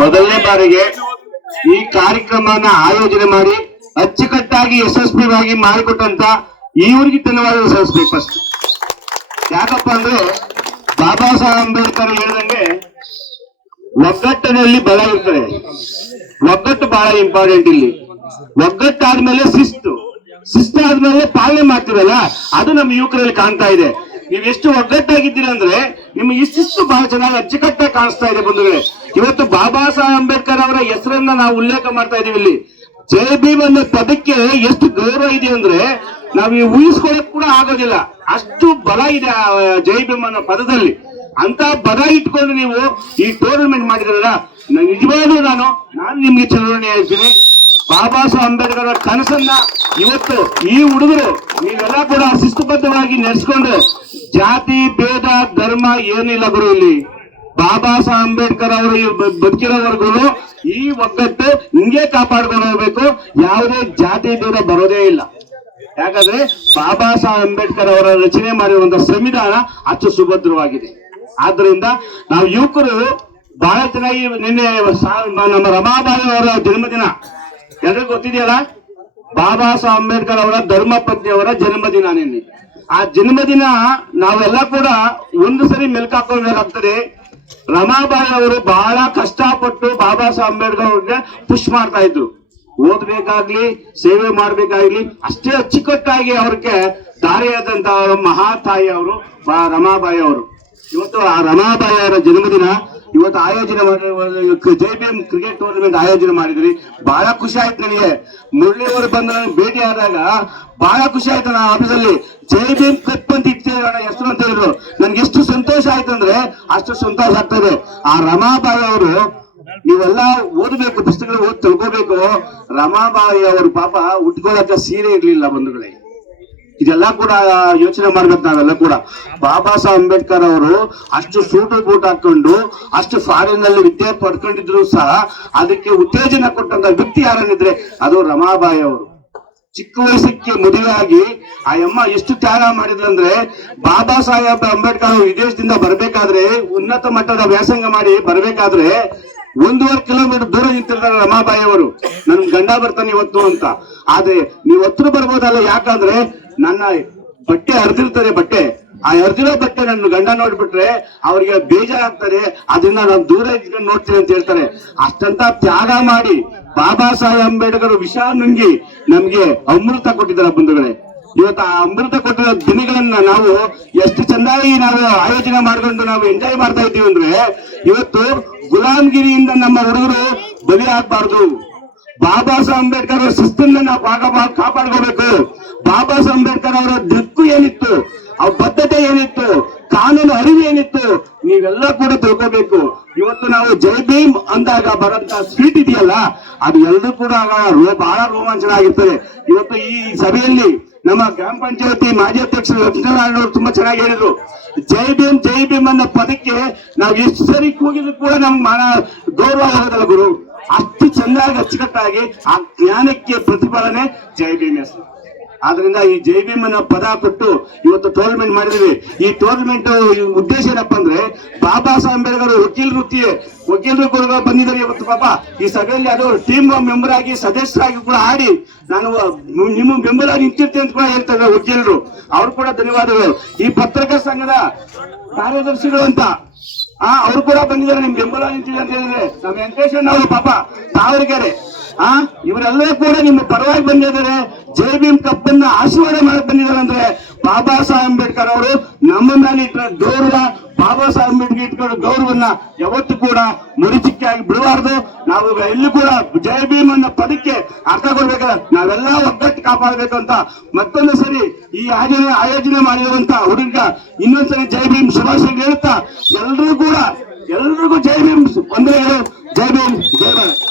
ಮೊದಲನೇ ಬಾರಿಗೆ ಈ ಕಾರ್ಯಕ್ರಮನ ಆಯೋಜನೆ ಮಾಡಿ ಅಚ್ಚುಕಟ್ಟಾಗಿ ಯಶಸ್ವಿಯಾಗಿ ಮಾಡಿಕೊಟ್ಟಂತ ಇವರಿಗೆ ಧನ್ಯವಾದ ಸಲ್ಲಿಸಬೇಕು ಫಸ್ಟ್. ಯಾಕಪ್ಪ ಅಂದ್ರೆ ಬಾಬಾ ಸಾಹೇಬ್ ಅಂಬೇಡ್ಕರ್ ಹೇಳಿದಂಗೆ ಒಗ್ಗಟ್ಟಿನಲ್ಲಿ ಬಲ ಇರ್ತದೆ. ಒಗ್ಗಟ್ಟು ಬಹಳ ಇಂಪಾರ್ಟೆಂಟ್ ಇಲ್ಲಿ. ಒಗ್ಗಟ್ಟಾದ್ಮೇಲೆ ಶಿಸ್ತಾದ್ಮೇಲೆ ಪಾಲನೆ ಮಾಡ್ತೀವಲ್ಲ, ಅದು ನಮ್ಮ ಯುವಕರಲ್ಲಿ ಕಾಣ್ತಾ ಇದೆ. ನೀವು ಎಷ್ಟು ಒಗ್ಗಟ್ಟಾಗಿದ್ದೀರಿ ಅಂದ್ರೆ ನಿಮ್ಮ ಈ ಶಿಸ್ತು ಬಹಳ ಚೆನ್ನಾಗಿ ಅಚ್ಚುಕಟ್ಟಾಗಿ ಕಾಣಿಸ್ತಾ ಇದೆ ಬಂಧುಗಳೇ. ಇವತ್ತು ಬಾಬಾ ಸಾಹೇಬ್ ಅಂಬೇಡ್ಕರ್ ಅವರ ಹೆಸರನ್ನ ನಾವು ಉಲ್ಲೇಖ ಮಾಡ್ತಾ ಇದೀವಿ ಇಲ್ಲಿ. ಜೈ ಭೀಮ್ ಅನ್ನೋ ಪದಕ್ಕೆ ಎಷ್ಟು ಗೌರವ ಇದೆ ಅಂದ್ರೆ ನಾವು ಈ ಊಹಿಸ್ಕೊಳ್ಳಕ್ ಕೂಡ ಆಗೋದಿಲ್ಲ, ಅಷ್ಟು ಬಲ ಇದೆ ಜೈ ಭೀಮ್ ಅನ್ನೋ ಪದದಲ್ಲಿ. ಅಂತ ಬಲ ಇಟ್ಕೊಂಡು ನೀವು ಈ ಟೂರ್ನಮೆಂಟ್ ಮಾಡಿದ್ರಲ್ಲ, ನಿಜವಾಗ್ಲೂ ನಾನು ನಿಮ್ಗೆ ಚಲನೆ ಹೇಳ್ತೀನಿ. ಬಾಬಾ ಸಾಹೇಬ್ ಅಂಬೇಡ್ಕರ್ ಕನಸನ್ನ ಇವತ್ತು ಈ ಹುಡುಗರು ನೀವೆಲ್ಲ ಕೂಡ ಶಿಸ್ತುಬದ್ಧವಾಗಿ ನಡೆಸ್ಕೊಂಡು, ಜಾತಿ ಭೇದ ಧರ್ಮ ಏನಿಲ್ಲ ಗುರು ಇಲ್ಲಿ. ಬಾಬಾ ಸಾಹೇಬ್ ಅಂಬೇಡ್ಕರ್ ಅವರು ಬದುಕಿರೋವರೆಗೂ ಈ ಒಗ್ಗಟ್ಟು ಹಿಂಗೆ ಕಾಪಾಡ್ಕೊಂಡು ಹೋಗ್ಬೇಕು. ಯಾವುದೇ ಜಾತಿ ಭೇದ ಬರೋದೇ ಇಲ್ಲ. ಯಾಕಂದ್ರೆ ಬಾಬಾ ಸಾಹೇಬ್ ಅಂಬೇಡ್ಕರ್ ಅವರ ರಚನೆ ಮಾಡಿರುವಂತಹ ಸಂವಿಧಾನ ಅಷ್ಟು ಸುಭದ್ರವಾಗಿದೆ. ಆದ್ರಿಂದ ನಾವು ಯುವಕರು ಬಹಳ ಚೆನ್ನಾಗಿ, ನಿನ್ನೆ ನಮ್ಮ ರಮಾಬಾಯಿ ಅವರ ಜನ್ಮದಿನ ಎಲ್ರಿಗೂ ಗೊತ್ತಿದೆಯಲ್ಲ. ಬಾಬಾ ಸಾಹೇಬ್ ಅಂಬೇಡ್ಕರ್ ಅವರ ಧರ್ಮಪತ್ನಿ ಅವರ ಜನ್ಮದಿನ ನಿನ್ನೆ. ಆ ಜನ್ಮದಿನ ನಾವೆಲ್ಲ ಕೂಡ ಒಂದು ಸರಿ ಮೆಲ್ಕಾಕೊಳ್ಬೇಕಾಗ್ತದೆ. ರಮಾಬಾಯಿ ಅವರು ಬಹಳ ಕಷ್ಟಪಟ್ಟು ಬಾಬಾ ಸಾಹೇಬ್ ಅಂಬೇಡ್ಕರ್ ಅವ್ರಿಗೆ ಪುಷ್ ಮಾಡ್ತಾ ಇದ್ರು. ಓದ್ಬೇಕಾಗ್ಲಿ, ಸೇವೆ ಮಾಡ್ಬೇಕಾಗ್ಲಿ, ಅಷ್ಟೇ ಅಚ್ಚುಕಟ್ಟಾಗಿ ಅವ್ರಿಗೆ ದಾರಿಯಾದಂತ ಮಹಾ ತಾಯಿ ಅವರು ರಮಾಬಾಯಿ ಅವರು. ಇವತ್ತು ಆ ರಮಾಬಾಯಿ ಅವರ ಜನ್ಮದಿನ ಇವತ್ತು ಆಯೋಜನೆ ಮಾಡಿ ಜೈ ಭೀಮ್ ಕ್ರಿಕೆಟ್ ಟೂರ್ನಮೆಂಟ್ ಆಯೋಜನೆ ಮಾಡಿದ್ರಿ. ಬಹಳ ಖುಷಿ ಆಯ್ತು ನನಗೆ. ಮುರಳಿ ಅವರು ಬಂದು ನನಗೆ ಭೇಟಿ ಆದಾಗ ಬಹಳ ಖುಷಿ ಆಯ್ತು. ನನ್ನ ಆಫೀಸಲ್ಲಿ ಜೈ ಭೀಮ್ ಕಪ್ ಅಂತ ಇಟ್ಟಿರೋಣ ಹೆಸರು ಅಂತ ಹೇಳಿದ್ರು. ನನ್ಗೆ ಎಷ್ಟು ಸಂತೋಷ ಆಯ್ತು ಅಂದ್ರೆ ಅಷ್ಟು ಸಂತೋಷ ಆಗ್ತದೆ. ಆ ರಮಾಬಾಯಿ ಅವರು ನೀವೆಲ್ಲ ಓದಬೇಕು, ಪುಸ್ತಕಗಳು ಓದಿ ತಿಳ್ಕೋಬೇಕು. ರಮಾಬಾಯಿ ಅವರು ಪಾಪ ಉಟ್ಕೊಳ್ಳೋಕೆ ಸೀರೆ ಇರ್ಲಿಲ್ಲ ಬಂಧುಗಳೇ. ಇದೆಲ್ಲ ಕೂಡ ಯೋಚನೆ ಮಾಡ್ಬೇಕು ನಾವೆಲ್ಲ ಕೂಡ. ಬಾಬಾ ಸಾಹೇಬ್ ಅಂಬೇಡ್ಕರ್ ಅವರು ಅಷ್ಟು ಸೂಟು ಬೂಟ್ ಹಾಕೊಂಡು ಅಷ್ಟು ಫಾರಿನ್ ನಲ್ಲಿ ವಿದ್ಯೆ ಪಡ್ಕೊಂಡಿದ್ರು ಸಹ ಅದಕ್ಕೆ ಉತ್ತೇಜನ ಕೊಟ್ಟಂತ ವ್ಯಕ್ತಿ ಯಾರನ್ನಿದ್ರೆ ಅದು ರಮಾಬಾಯಿ ಅವರು. ಚಿಕ್ಕ ವಯಸ್ಸಕ್ಕೆ ಮದುವೆ ಆಗಿ ಆ ಅಮ್ಮ ಎಷ್ಟು ತ್ಯಾಗ ಮಾಡಿದ್ರಂದ್ರೆ, ಬಾಬಾ ಸಾಹೇಬ್ ಅಂಬೇಡ್ಕರ್ ಅವರು ವಿದೇಶದಿಂದ ಬರ್ಬೇಕಾದ್ರೆ, ಉನ್ನತ ಮಟ್ಟದ ವ್ಯಾಸಂಗ ಮಾಡಿ ಬರ್ಬೇಕಾದ್ರೆ 1.5 ಕಿಲೋಮೀಟರ್ ದೂರ ನಿಂತಿರ್ತಾರೆ ರಮಾಬಾಯಿ ಅವರು. ನನ್ ಗಂಡ ಬರ್ತಾನೆ ಇವತ್ತು ಅಂತ. ಆದ್ರೆ ನೀವು ಹತ್ರ ಬರ್ಬೋದಲ್ಲ, ಯಾಕಂದ್ರೆ ನನ್ನ ಬಟ್ಟೆ ಹರಿದಿರ್ತಾರೆ. ಬಟ್ಟೆ ಆ ಹರಿದಿರೋ ಬಟ್ಟೆ ನನ್ನ ಗಂಡ ನೋಡ್ಬಿಟ್ರೆ ಅವ್ರಿಗೆ ಬೇಜಾರಾಗ್ತಾರೆ. ಅದನ್ನ ನಾನು ದೂರ ಇಟ್ಕೊಂಡು ನೋಡ್ತೀನಿ ಅಂತ ಹೇಳ್ತಾರೆ. ಅಷ್ಟಂತ ತ್ಯಾಗ ಮಾಡಿ ಬಾಬಾ ಸಾಹೇಬ್ ಅಂಬೇಡ್ಕರ್ ವಿಷ ನುಂಗಿ ನಮ್ಗೆ ಅಮೃತ ಕೊಟ್ಟಿದ್ದಾರೆ ಬಂಧುಗಳೇ. ಇವತ್ತು ಆ ಅಮೃತ ಕೊಟ್ಟಿರೋ ದಿನಗಳನ್ನ ನಾವು ಎಷ್ಟು ಚೆನ್ನಾಗಿ ನಾವು ಆಯೋಜನೆ ಮಾಡ್ಕೊಂಡು ನಾವು ಎಂಜಾಯ್ ಮಾಡ್ತಾ ಇದ್ದೀವಿ ಅಂದ್ರೆ, ಇವತ್ತು ಗುಲಾಮಗಿರಿಯಿಂದ ನಮ್ಮ ಹುಡುಗರು ಬಲಿ ಆಗ್ಬಾರ್ದು. ಬಾಬಾ ಸಾಹೇಬ್ ಅಂಬೇಡ್ಕರ್ ಅವರ ಶಿಸ್ತನ್ನ ನಾವು ಕಾಪಾಡ್ಕೋಬೇಕು. ಬಾಬಾ ಸಾಹೇಬ್ ಅಂಬೇಡ್ಕರ್ ಅವರ ದಿಕ್ಕು ಏನಿತ್ತು, ಅವ್ರ ಬದ್ಧತೆ ಏನಿತ್ತು, ಕಾನೂನು ಅರಿವು ಏನಿತ್ತು, ನೀವೆಲ್ಲ ಕೂಡ ತಿಳ್ಕೋಬೇಕು. ಇವತ್ತು ನಾವು ಜೈ ಭೀಮ್ ಅಂದಾಗ ಬರಂತ ಸ್ವೀಟ್ ಇದೆಯಲ್ಲ, ಅದು ಎಲ್ಲರೂ ಕೂಡ ಬಹಳ ರೋಮಾಂಚನ ಆಗಿರ್ತದೆ. ಇವತ್ತು ಈ ಸಭೆಯಲ್ಲಿ ನಮ್ಮ ಗ್ರಾಮ ಪಂಚಾಯತಿ ಮಾಜಿ ಅಧ್ಯಕ್ಷರು ಲಕ್ಷ್ಮೀನಾರಾಯಣ ಅವರು ತುಂಬಾ ಚೆನ್ನಾಗಿ ಹೇಳಿದ್ರು. ಜೈ ಭೀಮ್ ಅನ್ನೋ ಪದಕ್ಕೆ ನಾವು ಎಷ್ಟು ಸರಿ ಕೂಗಿದ್ರು ಕೂಡ ನಮ್ಗೆ ಗೌರವ ಹೋಗೋದಲ್ಲ ಗುರು. ಅಷ್ಟು ಚೆನ್ನಾಗಿ ಅಚ್ಚುಕಟ್ಟಾಗಿ ಆ ಜ್ಞಾನಕ್ಕೆ ಪ್ರತಿಫಲನೆ ಜೈ ಭೀಮ್ ಹೆಸರು. ಆದ್ರಿಂದ ಈ ಜೈ ಭೀಮ್ ಅನ್ನೋ ಪದ ಕೊಟ್ಟು ಇವತ್ತು ಟೂರ್ನಮೆಂಟ್ ಮಾಡಿದ್ವಿ. ಈ ಟೂರ್ನಮೆಂಟ್ ಉದ್ದೇಶ ಏನಪ್ಪಾ ಅಂದ್ರೆ, ಬಾಬಾ ಸಾಹೇಬ್ ಅಂಬೇಡ್ಕರ್ ವಕೀಲರು ಕೂಡ ಬಂದಿದ್ದಾರೆ ಇವತ್ತು. ಪಾಪ ಈ ಸಭೆಯಲ್ಲಿ ಅದು ಟೀಮ್ ಮೆಂಬರ್ ಆಗಿ ಸದಸ್ಯರಾಗಿ ಕೂಡ ಆಡಿ ನಾನು ನಿಮ್ಮ ಬೆಂಬಲ ನಿಂತಿರ್ತೇನೆ ಅಂತ ಕೂಡ ಹೇಳ್ತಾರೆ ವಕೀಲರು. ಅವ್ರು ಕೂಡ ಧನ್ಯವಾದಗಳು. ಈ ಪತ್ರಕರ್ತರ ಸಂಘದ ಕಾರ್ಯದರ್ಶಿಗಳು ಅಂತ ಅವ್ರು ಕೂಡ ಬಂದಿದ್ದಾರೆ. ನಿಮ್ ಬೆಂಬಲ ನಿಂತಿದೆ ಅಂತ ಹೇಳಿದ್ರೆ ನಮ್ಮ ವೆಂಕಟೇಶನ್ ಅವರು ಪಾಪ ತಾವರೆಕೆರೆ ಇವರೆಲ್ಲರೂ ಕೂಡ ನಿಮ್ಮ ಪರವಾಗಿ ಬಂದಿದ್ದಾರೆ. ಜೈ ಭೀಮ್ ಕಪ್ಪನ್ನ ಆಶೀರ್ವಾದ ಮಾಡಕ್ ಬಂದಿದ್ದಾರೆ ಅಂದ್ರೆ ಬಾಬಾ ಸಾಹೇಬ್ ಅಂಬೇಡ್ಕರ್ ಅವರು ನಮ್ಮ ಮೇಲೆ ಇಟ್ಟ ಗೌರವ, ಬಾಬಾ ಸಾಹೇಬ್ ಅಂಬೇಡ್ಕರ್ ಇಟ್ಕೊಂಡು ಗೌರವನ್ನ ಯಾವತ್ತು ಕೂಡ ಮುರಿಚಿಕ್ಕಾಗಿ ಬಿಡಬಾರ್ದು. ನಾವು ಎಲ್ಲಿ ಕೂಡ ಜೈ ಭೀಮ್ ಅನ್ನೋ ಪದಕ್ಕೆ ಅರ್ಥ ಕೊಡ್ಬೇಕಾದ್ರೆ ನಾವೆಲ್ಲ ಒಗ್ಗಟ್ಟು ಕಾಪಾಡಬೇಕು ಅಂತ ಮತ್ತೊಂದು ಸರಿ ಈ ಆಯೋಜನೆ ಮಾಡಿರುವಂತ ಹುಡುಗ ಇನ್ನೊಂದ್ಸರಿ ಜೈ ಭೀಮ್ ಶುಭಾಶಯ ಹೇಳುತ್ತಾ ಎಲ್ರಿಗೂ ಜೈ ಭೀಮ್ ವಂದನೆಗಳು. ಜೈ ಭೀಮ್, ಜೈ ಭಾರತ್.